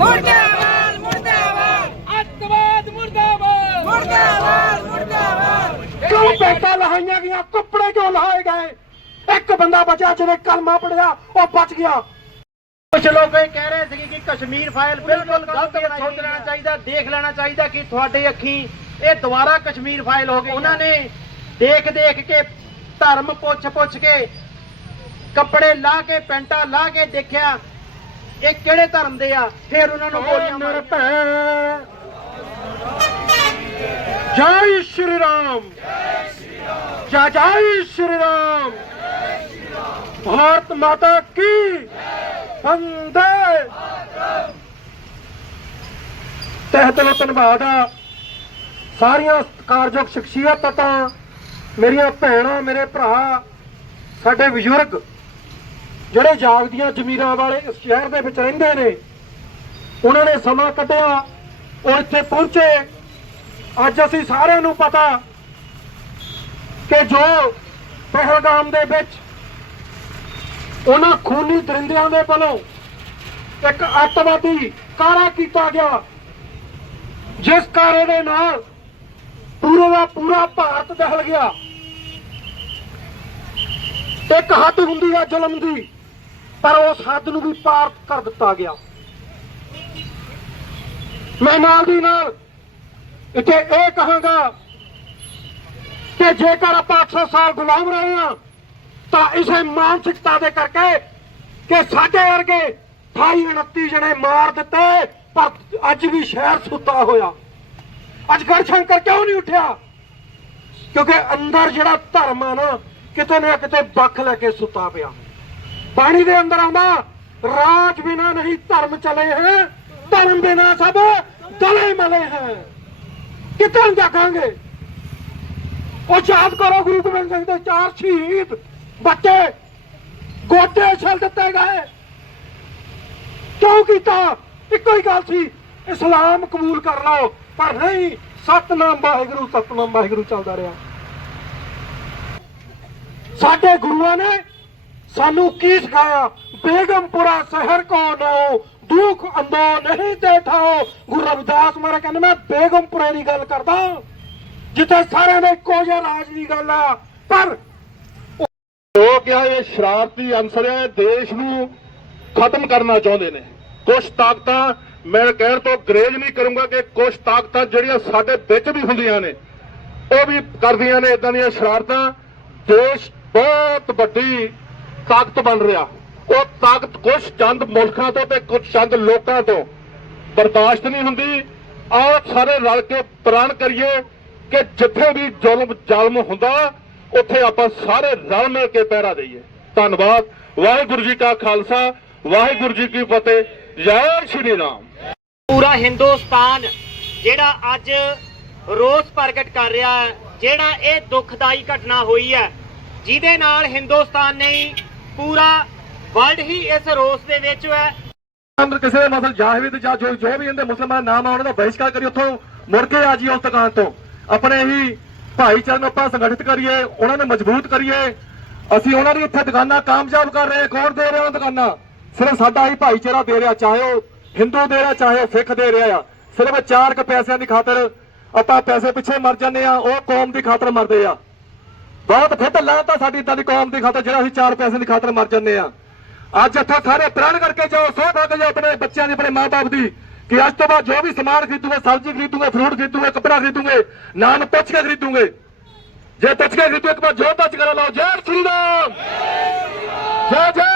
ਮੁਰਦਾਬਾਦ ਮੁਰਦਾਬਾਦ! ਅੱਤਵਾਦ ਮੁਰਦਾਬਾਦ! ਮੁਰਦਾਬਾਦ ਮੁਰਦਾਬਾਦ! ਕਿਉਂ ਪੈਂਟਾਂ ਲਹਾਈਆਂ ਗਈਆਂ? ਕੱਪੜੇ ਕਿਉਂ ਲਹਾਏ ਗਏ? ਇੱਕ ਬੰਦਾ ਬਚਿਆ ਜਿਹਨੇ ਕਲਮਾ ਪੜਿਆ ਉਹ ਬਚ ਗਿਆ। ਕੁਝ ਲੋਕ ਇਹ ਕਹਿ ਰਹੇ ਸੀ ਕਿ ਕਸ਼ਮੀਰ ਫਾਈਲ ਬਿਲਕੁਲ ਗਲਤ ਹੈ ਸੋਚ ਲੈਣਾ ਚਾਹੀਦਾ ਦੇਖ ਲੈਣਾ ਚਾਹੀਦਾ ਕਿ ਤੁਹਾਡੇ ਅੱਖੀ ਇਹ ਦੁਬਾਰਾ ਕਸ਼ਮੀਰ ਫਾਈਲ ਹੋ ਗਈ। ਉਹਨਾਂ ਨੇ ਦੇਖ ਦੇਖ ਕੇ ਧਰਮ ਪੁੱਛ ਪੁੱਛ ਕੇ ਕੱਪੜੇ ਲਾ ਕੇ ਪੈਂਟਾਂ ਲਾ ਕੇ ਦੇਖਿਆ। ਇਹ ਕਿਹੜੇ ਧਰਮ ਦੇ ਆ? ਫਿਰ ਉਹਨਾਂ ਨੂੰ ਗੋਲੀਆਂ ਮੇਰੇ ਭੈਣ ਜੈ ਸ਼੍ਰੀ ਰਾਮ। ਜੈ ਜੈ ਸ਼੍ਰੀ ਰਾਮ। ਭਾਰਤ ਮਾਤਾ ਕੀ ਵੰਦੇ ਤਹਿ ਦਿਲੋਂ ਧੰਨਵਾਦ ਆ। ਸਾਰੀਆਂ ਸਤਿਕਾਰਯੋਗ ਸ਼ਖਸੀਅਤਾਂ ਮੇਰੀਆਂ ਭੈਣਾਂ ਮੇਰੇ ਭਰਾ ਸਾਡੇ ਬਜ਼ੁਰਗ ਜਿਹੜੇ ਜਾਗਦੀਆਂ ਜ਼ਮੀਰਾਂ ਵਾਲੇ ਇਸ ਸ਼ਹਿਰ ਦੇ ਵਿੱਚ ਰਹਿੰਦੇ ਨੇ, ਉਹਨਾਂ ਨੇ ਸਮਾਂ ਕੱਢਿਆ, ਉਹ ਇੱਥੇ ਪਹੁੰਚੇ। ਅੱਜ ਅਸੀਂ ਸਾਰਿਆਂ ਨੂੰ ਪਤਾ ਕਿ ਜੋ ਪਹਿਲਗਾਮ ਦੇ ਵਿੱਚ ਉਹਨਾਂ ਖੂਨੀ ਦਰਿੰਦਿਆਂ ਦੇ ਵੱਲੋਂ ਇੱਕ ਅੱਤਵਾਦੀ ਕਾਰਾ ਕੀਤਾ ਗਿਆ, ਜਿਸ ਕਾਰੇ ਦੇ ਨਾਲ ਪੂਰੇ ਦਾ ਪੂਰਾ ਭਾਰਤ ਦਹਿਲ ਗਿਆ। ਇੱਕ ਹੱਦ ਹੁੰਦੀ ਹੈ ਜ਼ੁਲਮ ਦੀ। ਪਰ ਉਸ ਹੱਦ ਨੂੰ ਵੀ ਪਾਰ ਕਰ ਦਿੱਤਾ ਗਿਆ। ਮੈਂ ਨਾਲ ਦੀ ਨਾਲ ਇੱਥੇ ਇਹ ਕਹਾਂਗਾ ਕਿ ਜੇਕਰ ਆਪਾਂ 800 ਸਾਲ ਗੁਲਾਮ ਰਹੇ ਹਾਂ, ਤਾਂ ਇਸੇ ਮਾਨਸਿਕਤਾ ਦੇ ਕਰਕੇ ਕਿ ਸਾਡੇ ਵਰਗੇ 28 29 ਜਣੇ ਮਾਰ ਦਿੱਤੇ, ਪਰ ਅੱਜ ਵੀ ਸ਼ਹਿਰ ਸੁੱਤਾ ਹੋਇਆ। ਅੱਜ ਗੜਸ਼ੰਕਰ ਕਿਉਂ ਨਹੀਂ ਉੱਠਿਆ? ਕਿਉਂਕਿ ਅੰਦਰ ਜਿਹੜਾ ਧਰਮ ਆ ਨਾ, ਕਿਤੇ ਨਾ ਕਿਤੇ ਬੱਖ ਲੈ ਕੇ ਸੁੱਤਾ ਪਿਆ। ਪਾਣੀ ਦੇ ਅੰਦਰ ਆਉਂਦਾ। ਰਾਜ ਬਿਨਾ ਨਹੀਂ ਧਰਮ ਚਲੇ ਹੈ। ਧਰਮ ਬਿਨਾ ਸਭ ਦਲੇ ਮਲੇ ਹੈ। ਕਿੱਥੇ ਜਾਗਾਂਗੇ? ਉਹ ਯਾਦ ਕਰੋ ਗੁਰੂ ਗੋਬਿੰਦ ਸਿੰਘ ਦੇ ਚਾਰ ਸ਼ਹੀਦ ਬੱਚੇ ਗੋਡੇ ਛਲ ਦਿੱਤੇ ਗਏ। ਕਿਉਂ ਕੀਤਾ? ਇੱਕੋ ਹੀ ਗੱਲ ਸੀ, ਇਸਲਾਮ ਕਬੂਲ ਕਰ ਲਓ। ਪਰ ਨਹੀਂ, ਸਤਨਾਮ ਵਾਹਿਗੁਰੂ ਸਤਨਾਮ ਵਾਹਿਗੁਰੂ ਚੱਲਦਾ ਰਿਹਾ। ਸਾਡੇ ਗੁਰੂਆਂ ਨੇ ਸਾਨੂੰ ਕੀ ਸਿਖਾਇਆ? ਬੇਗਮਪੁਰਾ ਸ਼ਹਿਰ ਕੋ ਨਾਓ ਦੁੱਖ ਅੰਦੋ ਨਹੀਂ ਤੇ ਗੁਰੂ ਰਵਿਦਾਸ ਮਹਾਰਾਜ ਕਹਿੰਦੇ, ਮੈਂ ਬੇਗਮਪੁਰੇ ਦੀ ਗੱਲ ਕਰਦਾ। ਜਿੱਥੇ ਸਾਰਿਆਂ ਦੇ ਇੱਕੋ ਜਿਹਾ ਰਾਜ ਦੀ ਗੱਲ ਆ। ਪਰ ਲੋਕ ਆ, ਇਹ ਸ਼ਰਾਰਤੀ ਅੰਸਰ ਹੈ ਦੇਸ਼ ਨੂੰ ਖਤਮ ਕਰਨਾ ਚਾਹੁੰਦੇ ਨੇ। ਕੁਝ ਤਾਕਤਾਂ ਮੈਂ ਕਹਿਣ ਤੋਂ ਗਰੇਜ ਨਹੀਂ ਕਰੂੰਗਾ ਕਿ ਕੁਝ ਤਾਕਤਾਂ ਜਿਹੜੀਆਂ ਸਾਡੇ ਵਿੱਚ ਵੀ ਹੁੰਦੀਆਂ ਨੇ, ਉਹ ਵੀ ਕਰਦੀਆਂ ਨੇ ਇਦਾਂ ਦੀਆਂ ਸ਼ਰਾਰਤਾਂ। ਦੇਸ਼ ਬਹੁਤ ਵੱਡੀ ਤਾਕਤ ਬਣ ਰਿਹਾ। ਉਹ ਤਾਕਤ ਕੁਝ ਚੰਦ ਮੁਲਕਾਂ ਤੋਂ ਤੇ ਕੁਝ ਚੰਦ ਲੋਕਾਂ ਤੋਂ ਬਰਦਾਸ਼ਤ ਨਹੀਂ ਹੁੰਦੀ। ਆਓ ਸਾਰੇ ਰਲ ਕੇ ਪ੍ਰਣ ਕਰੀਏ ਕਿ ਜਿੱਥੇ ਵੀ ਜ਼ੁਲਮ ਜ਼ਾਲਮ ਹੁੰਦਾ, ਉੱਥੇ ਆਪਾਂ ਸਾਰੇ ਰਲ ਮਿਲ ਕੇ ਪਹਿਰਾ ਦਈਏ। ਧੰਨਵਾਦ। ਵਾਹਿਗੁਰੂ ਜੀ ਕਾ ਖਾਲਸਾ, ਵਾਹਿਗੁਰੂ ਜੀ ਕੀ ਫਤਿਹ। ਜੈ ਸ਼੍ਰੀ ਰਾਮ। ਪੂਰਾ ਹਿੰਦੁਸਤਾਨ ਜਿਹੜਾ ਅੱਜ ਰੋਸ ਪ੍ਰਗਟ ਕਰ ਰਿਹਾ ਹੈ, ਜਿਹੜਾ ਇਹ ਦੁਖਦਾਈ ਘਟਨਾ ਹੋਈ ਹੈ, ਜਿਹਦੇ ਨਾਲ ਹਿੰਦੁਸਤਾਨ ਨਹੀਂ ਪੂਰਾ ਵਰਲਡ ਹੀ ਇਸ ਰੋਸ ਦੇ ਵਿੱਚ ਹੈ। ਅੰਦਰ ਕਿਸੇ ਦੇ ਮਸਲ ਜਾਹਿਦ ਜਾਂ ਜੋ ਜੋ ਵੀ ਇਹਦੇ ਮੁਸਲਮਾਨ ਨਾਮ ਆਉਣ ਦਾ ਬਹਿਸ਼ਕਾਰ ਕਰੀ, ਉੱਥੋਂ ਮੁੜ ਕੇ ਆ ਜੀ ਉਸ ਦੁਕਾਨ ਤੋਂ। ਆਪਣੇ ਹੀ ਭਾਈਚਾਰੇ ਨੂੰ ਆਪਾਂ ਸੰਗਠਿਤ ਕਰੀਏ, ਉਹਨਾਂ ਨੂੰ ਮਜ਼ਬੂਤ ਕਰੀਏ। ਅਸੀਂ ਉਹਨਾਂ ਦੀ ਇੱਥੇ ਦੁਕਾਨਾਂ ਕਾਮਯਾਬ ਕਰ ਰਹੇ ਕੌਣ ਦੇ ਰਿਹਾ ਦੁਕਾਨਾਂ? ਸਿਰਫ ਸਾਡਾ ਹੀ ਭਾਈਚਾਰਾ ਦੇ ਰਿਹਾ, ਚਾਹੇ ਉਹ ਹਿੰਦੂ ਦੇ ਰਿਹਾ, ਚਾਹੇ ਉਹ ਸਿੱਖ ਦੇ ਰਿਹਾ ਆ। ਸਿਰਫ ਚਾਰ ਕ ਪੈਸਿਆਂ ਦੀ ਖਾਤਰ ਆਪਾਂ ਪੈਸੇ ਪਿੱਛੇ ਮਰ ਜਾਂਦੇ ਆ ਉਹ ਕੌਮ ਦੀ ਖਾਤਰ ਮਰਦੇ ਆ। ਬਹੁਤ ਫਿੱਟ ਲਾਤਾ ਸਾਡੀ ਇਦਾਂ ਦੀ ਕੌਮ ਦੀ ਖਾਤਰ, ਜਿਹੜਾ ਅਸੀਂ ਚਾਰ ਪੈਸੇ ਦੀ ਖਾਤਰ ਮਰ ਜਾਂਦੇ ਆ। ਅੱਜ ਇੱਥੇ ਸਾਰੇ ਪ੍ਰਣ ਕਰਕੇ ਜਾਓ ਸੋਧ ਕੇ ਜਾਓ ਆਪਣੇ ਬੱਚਿਆਂ ਦੀ, ਆਪਣੇ ਮਾਪੇ ਦੀ, ਕਿ ਅੱਜ ਤੋਂ ਬਾਅਦ ਜੋ ਵੀ ਸਮਾਨ ਖਰੀਦੂਗੇ, ਸਬਜ਼ੀ ਖਰੀਦੂਗੇ ਫਰੂਟ ਖਰੀਦੂਗੇ, ਕੱਪੜਾ ਖਰੀਦੂਗੇ, ਨਾਮ ਪੁੱਛ ਕੇ ਖਰੀਦੂਗੇ। ਜੇ ਪੁੱਛ ਕੇ ਖਰੀਦੂ ਇੱਕ ਵਾਰ ਜੋ ਟੱਚ ਕਰ, ਲਓ, ਜੈ ਸ਼੍ਰੀ ਰਾਮ। ਜੈ ਜੈ